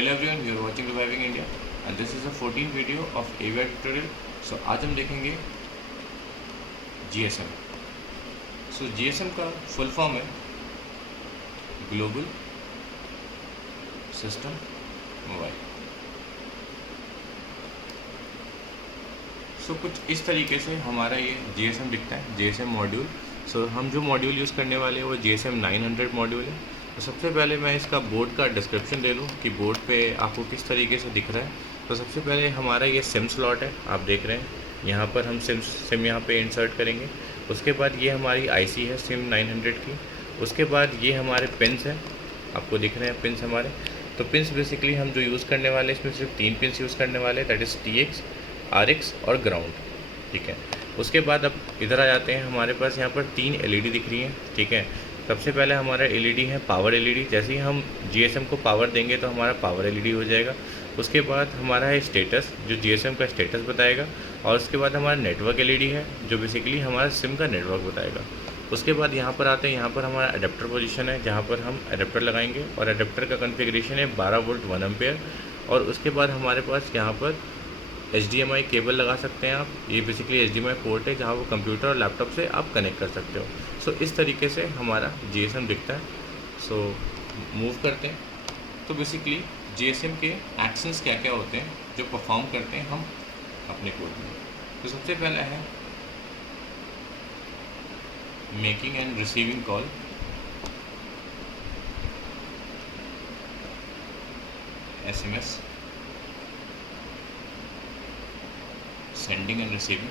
Hello everyone, you are watching Reviving India and this is a 14th video of AVI tutorial. So आज हम देखेंगे GSM. So GSM का full form है global system mobile. सो कुछ इस तरीके से हमारा ये GSM दिखता है, GSM मॉड्यूल. सो हम जो मॉड्यूल यूज़ करने वाले हैं वो GSM 900 मॉड्यूल है. तो सबसे पहले मैं इसका बोर्ड का डिस्क्रिप्शन दे दूँ कि बोर्ड पे आपको किस तरीके से दिख रहा है. तो सबसे पहले हमारा ये सिम स्लॉट है, आप देख रहे हैं यहाँ पर हम सिम यहाँ पे इंसर्ट करेंगे. उसके बाद ये हमारी आईसी है सिम 900 की. उसके बाद ये हमारे पिन्स हैं, आपको दिख रहे हैं पिन्स हमारे. तो पिन्स बेसिकली हम जो यूज़ करने वाले हैं इसमें सिर्फ 3 पिन्स यूज़ करने वाले हैं, दैट इज़ TX, RX और ग्राउंड. ठीक है. उसके बाद अब इधर आ जाते हैं, हमारे पास यहाँ पर 3 LED दिख रही हैं. ठीक है. सबसे पहले हमारा LED है पावर LED. जैसे ही हम GSM को पावर देंगे तो हमारा पावर LED हो जाएगा. उसके बाद हमारा है स्टेटस, जो GSM का स्टेटस बताएगा. और उसके बाद हमारा नेटवर्क LED है जो बेसिकली हमारा सिम का नेटवर्क बताएगा. उसके बाद यहाँ पर आते हैं, यहाँ पर हमारा अडेप्टर पोजीशन है जहाँ पर हम अडेप्टर लगाएंगे और अडेप्टर का कॉन्फ़िगरेशन है 12 वोल्ट 1 एम्पेयर. और उसके बाद हमारे पास यहाँ पर HDMI केबल लगा सकते हैं आप. ये बेसिकली HDMI पोर्ट है जहाँ वो कंप्यूटर और लैपटॉप से आप कनेक्ट कर सकते हो. सो इस तरीके से हमारा GSM दिखता है. सो मूव करते हैं. तो बेसिकली GSM के एक्शंस क्या क्या होते हैं जो परफॉर्म करते हैं हम अपने कोड में. तो सबसे पहला है making and receiving call. SMS, sending and receiving.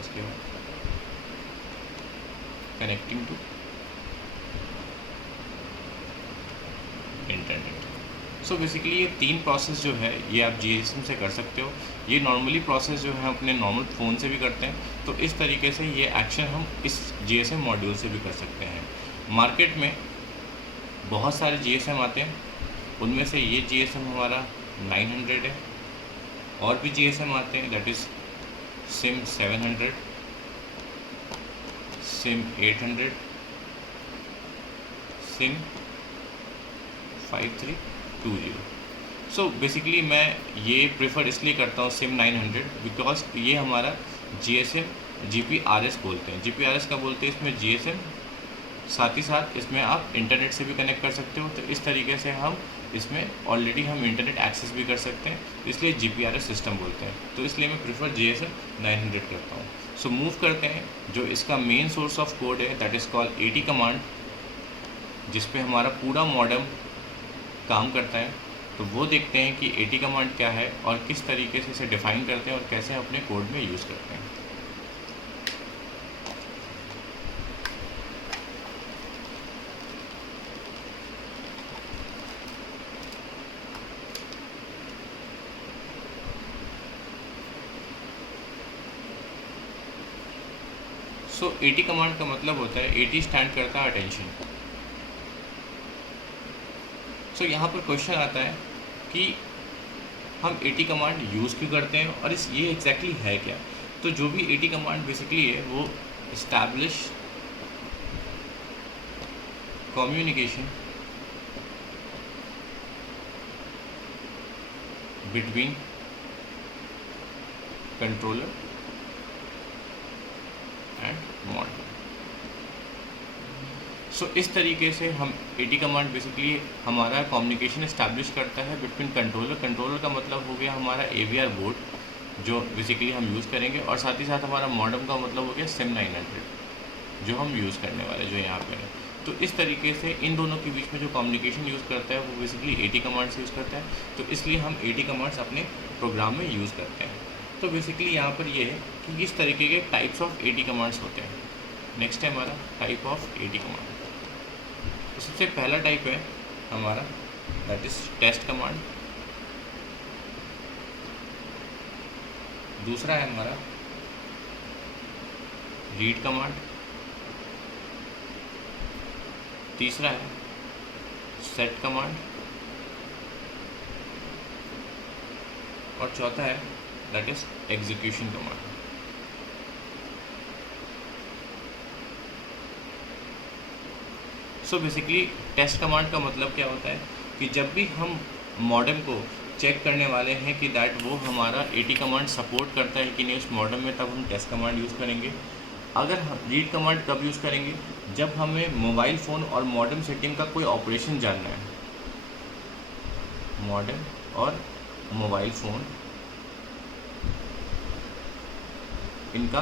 उसके बाद connecting to internet. So basically ये 3 प्रोसेस जो है ये आप GSM से कर सकते हो. ये नॉर्मली प्रोसेस जो है अपने नॉर्मल फ़ोन से भी करते हैं. तो इस तरीके से ये एक्शन हम इस GSM मॉड्यूल से भी कर सकते हैं. मार्केट में बहुत सारे GSM आते हैं, उनमें से ये GSM हमारा 900 है. और भी GSM आते हैं, that is SIM 700, SIM 800, SIM 5320. So basically मैं ये प्रेफर इसलिए करता हूँ सिम 900 बिकॉज ये हमारा GSM GPRS बोलते हैं. GPRS का बोलते हैं इसमें GSM, साथ ही साथ इसमें आप इंटरनेट से भी कनेक्ट कर सकते हो. तो इस तरीके से हम इसमें ऑलरेडी हम इंटरनेट एक्सेस भी कर सकते हैं, इसलिए GPRS सिस्टम बोलते हैं. तो इसलिए मैं प्रेफर GSM 900 करता हूँ. सो मूव करते हैं. जो इसका मेन सोर्स ऑफ कोड है that is called AT command, जिस पे हमारा पूरा मॉडम काम करता है. तो वो देखते हैं कि AT कमांड क्या है और किस तरीके से इसे डिफ़ाइन करते हैं और कैसे अपने कोड में यूज़ करते हैं. सो AT कमांड का मतलब होता है, AT स्टैंड करता है अटेंशन. सो यहाँ पर क्वेश्चन आता है कि हम AT कमांड यूज़ क्यों करते हैं और ये एग्जैक्टली है क्या. तो जो भी AT कमांड बेसिकली है वो establish communication between controller and model. So इस तरीके से हम AT कमांड बेसिकली हमारा कम्युनिकेशन इस्टेब्लिश करता है बिटवीन कंट्रोलर. कंट्रोलर का मतलब हो गया हमारा AVR बोर्ड जो बेसिकली हम यूज़ करेंगे, और साथ ही साथ हमारा मॉडम का मतलब हो गया सिम 900 जो हम यूज़ करने वाले जो यहाँ पे है. तो इस तरीके से इन दोनों के बीच में जो कम्युनिकेशन यूज़ करता है वो बेसिकली AT कमांड से यूज़ करता है. तो इसलिए हम AT कमांड्स अपने प्रोग्राम में यूज़ करते हैं. तो बेसिकली यहाँ पर ये है कि इस तरीके के टाइप्स ऑफ AT कमांड्स होते हैं. नेक्स्ट है हमारा टाइप ऑफ AT कमांड. तो सबसे पहला टाइप है हमारा दैट इज़ टेस्ट कमांड. दूसरा है हमारा रीड कमांड. तीसरा है सेट कमांड. और चौथा है that is execution command. So basically test command का मतलब क्या होता है कि जब भी हम मॉडेम को चेक करने वाले हैं कि दैट वो हमारा एटी कमांड सपोर्ट करता है कि नहीं उस मॉडेम में, तब हम टेस्ट कमांड यूज़ करेंगे। अगर हम रीड कमांड कब यूज़ करेंगे, जब हमें मोबाइल फ़ोन और मॉडेम सेटिंग का कोई ऑपरेशन जानना है। मॉडेम और मोबाइल फ़ोन इनका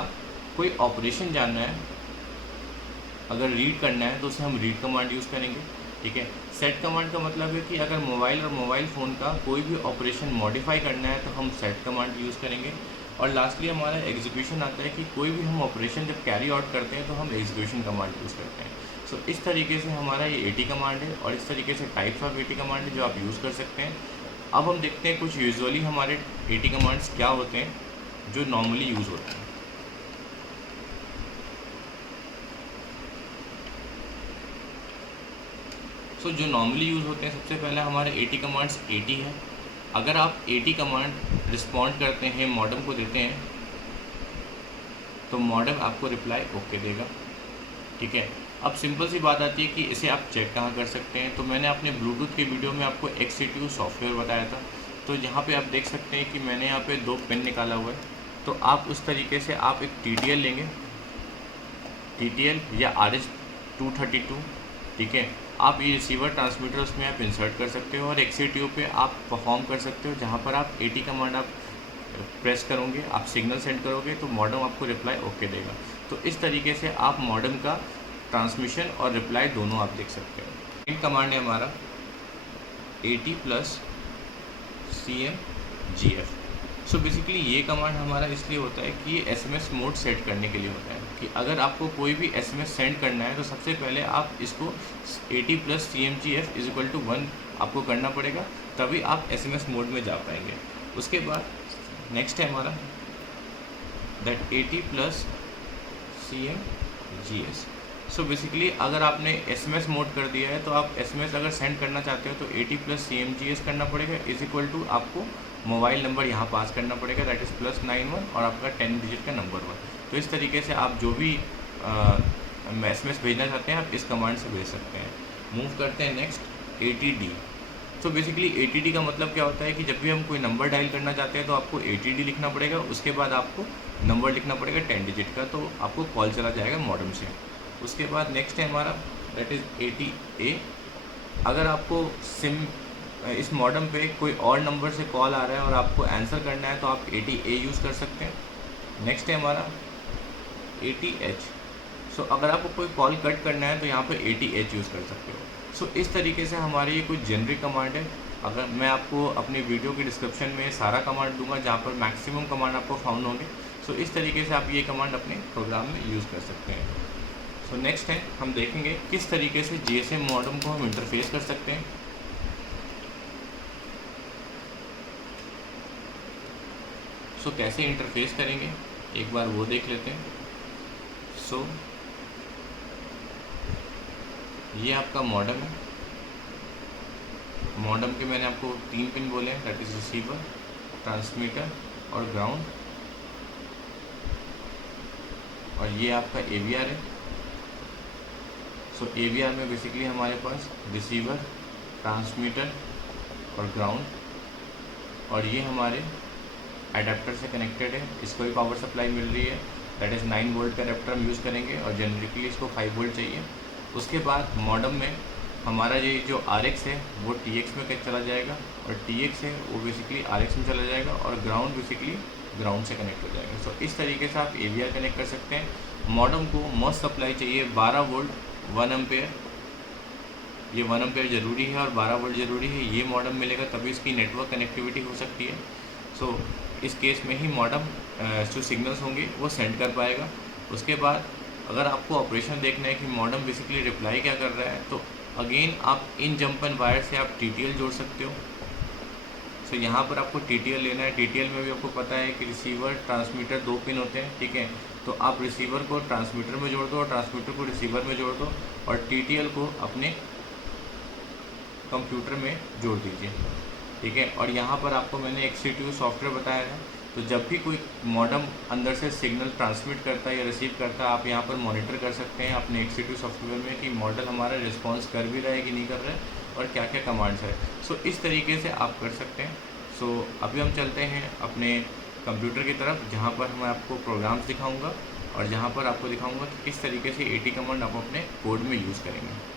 कोई ऑपरेशन जानना है, अगर रीड करना है तो उसे हम रीड कमांड यूज़ करेंगे। ठीक है। सेट कमांड का मतलब है कि अगर मोबाइल और मोबाइल फ़ोन का कोई भी ऑपरेशन मॉडिफाई करना है तो हम सेट कमांड यूज़ करेंगे। और लास्टली हमारा एग्जीक्यूशन आता है कि कोई भी हम ऑपरेशन जब कैरी आउट करते हैं तो हम एग्जीक्यूशन कमांड यूज़ करते हैं। सो इस तरीके से हमारा ये एटी कमांड है और इस तरीके से टाइप्स ऑफ एटी कमांड है जो आप यूज़ कर सकते हैं। अब हम देखते हैं कुछ यूजुअली हमारे एटी कमांड्स क्या होते हैं जो नॉर्मली यूज़ होते हैं। सो जो नॉर्मली यूज़ होते हैं, सबसे पहले हमारे एटी कमांड्स एटी है। अगर आप एटी कमांड रिस्पॉन्ड करते हैं, मॉडेम को देते हैं, तो मॉडेम आपको रिप्लाई ओके देगा। ठीक है। अब सिंपल सी बात आती है कि इसे आप चेक कहाँ कर सकते हैं। तो मैंने अपने ब्लूटूथ के वीडियो में आपको XCTU सॉफ्टवेयर बताया था। तो यहाँ पे आप देख सकते हैं कि मैंने यहाँ पे 2 पिन निकाला हुआ है। तो आप उस तरीके से आप एक TTL लेंगे, TTL या RH232। ठीक है। आप ये रिसीवर ट्रांसमीटर उसमें आप इंसर्ट कर सकते हो और XCTU पे आप परफॉर्म कर सकते हो, जहाँ पर आप एटी कमांड आप प्रेस करोगे, आप सिग्नल सेंड करोगे तो मॉडेम आपको रिप्लाई ओके देगा। तो इस तरीके से आप मॉडेम का ट्रांसमिशन और रिप्लाई दोनों आप देख सकते हो। इन कमांड है हमारा AT+ CMGF। सो बेसिकली ये कमांड हमारा इसलिए होता है कि ये SMS मोड सेट करने के लिए होता है कि अगर आपको कोई भी SMS सेंड करना है तो सबसे पहले आप इसको AT+ CMGF = 1 आपको करना पड़ेगा, तभी आप SMS मोड में जा पाएंगे। उसके बाद नेक्स्ट है हमारा that AT+ CMGS। So basically अगर आपने SMS मोड कर दिया है तो आप SMS अगर सेंड करना चाहते हो तो AT+ CMGS करना पड़ेगा, = आपको मोबाइल नंबर यहाँ पास करना पड़ेगा, दैट इज़ +91 और आपका 10 डिजिट का नंबर 1। तो इस तरीके से आप जो भी SMS भेजना चाहते हैं आप इस कमांड से भेज सकते हैं। मूव करते हैं नेक्स्ट ATD। तो बेसिकली ATD का मतलब क्या होता है कि जब भी हम कोई नंबर डायल करना चाहते हैं तो आपको ATD लिखना पड़ेगा, उसके बाद आपको नंबर लिखना पड़ेगा 10 डिजिट का, तो आपको कॉल चला जाएगा मॉडेम से। उसके बाद नेक्स्ट है हमारा दैट इज़ ATA। अगर आपको इस मॉडेम पे कोई और नंबर से कॉल आ रहा है और आपको आंसर करना है तो आप ATA यूज़ कर सकते हैं। नेक्स्ट है हमारा ATH। सो अगर आपको कोई कॉल कट करना है तो यहाँ पे ATH यूज़ कर सकते हो। सो इस तरीके से हमारे ये कुछ जेनरिक कमांड है। अगर मैं आपको अपनी वीडियो के डिस्क्रिप्शन में सारा कमांड दूंगा जहाँ पर मैक्सिमम कमांड आपको फाउंड होंगे। सो इस तरीके से आप ये कमांड अपने प्रोग्राम में यूज़ कर सकते हैं। सो नेक्स्ट है हम देखेंगे किस तरीके से GSM मॉडेम को हम इंटरफेस कर सकते हैं। सो कैसे इंटरफेस करेंगे एक बार वो देख लेते हैं। सो ये आपका मॉडेम है। मॉडेम के मैंने आपको 3 पिन बोले हैं, दैट इज़ रिसीवर, ट्रांसमीटर और ग्राउंड। और ये आपका AVR है। सो AVR में बेसिकली हमारे पास रिसीवर, ट्रांसमीटर और ग्राउंड, और ये हमारे एडाप्टर से कनेक्टेड है। इसको भी पावर सप्लाई मिल रही है, दैट इज़ 9 वोल्ट का एडाप्टर हम यूज़ करेंगे और जनरली इसको 5 वोल्ट चाहिए। उसके बाद मॉडेम में हमारा ये जो RX है वो TX में चला जाएगा और TX है वो बेसिकली RX में चला जाएगा और ग्राउंड बेसिकली ग्राउंड से कनेक्ट हो जाएगा। सो इस तरीके से आप AVR कनेक्ट कर सकते हैं। मॉडेम को मस्ट सप्लाई चाहिए 12 वोल्ट 1 एम्पेयर। ये 1 एम्पेयर ज़रूरी है और 12 वोल्ट ज़रूरी है। ये मॉडेम मिलेगा तभी इसकी नेटवर्क कनेक्टिविटी हो सकती है। सो इस केस में ही मॉडेम जो सिग्नल्स होंगे वो सेंड कर पाएगा। उसके बाद अगर आपको ऑपरेशन देखना है कि मॉडेम बेसिकली रिप्लाई क्या कर रहा है तो अगेन आप इन जंप एंड वायर से आप TTL जोड़ सकते हो। सो यहाँ पर आपको TTL लेना है। TTL में भी आपको पता है कि रिसीवर ट्रांसमीटर 2 पिन होते हैं। ठीक है। तो आप रिसीवर को ट्रांसमीटर में जोड़ दो और ट्रांसमीटर को रिसीवर में जोड़ दो और TTL को अपने कंप्यूटर में जोड़ दीजिए। ठीक है। और यहाँ पर आपको मैंने XCTU सॉफ्टवेयर बताया है। तो जब भी कोई मॉडेम अंदर से सिग्नल ट्रांसमिट करता है या रिसीव करता है, आप यहाँ पर मॉनिटर कर सकते हैं अपने x32 सॉफ्टवेयर में कि मॉडल हमारा रिस्पॉन्स कर भी रहा है कि नहीं कर रहा है और क्या क्या कमांड्स है। सो इस तरीके से आप कर सकते हैं। सो अभी हम चलते हैं अपने कंप्यूटर की तरफ, जहाँ पर मैं आपको प्रोग्राम्स दिखाऊँगा और जहाँ पर आपको दिखाऊँगा कि किस तरीके से AT कमांड आप अपने कोड में यूज़ करेंगे।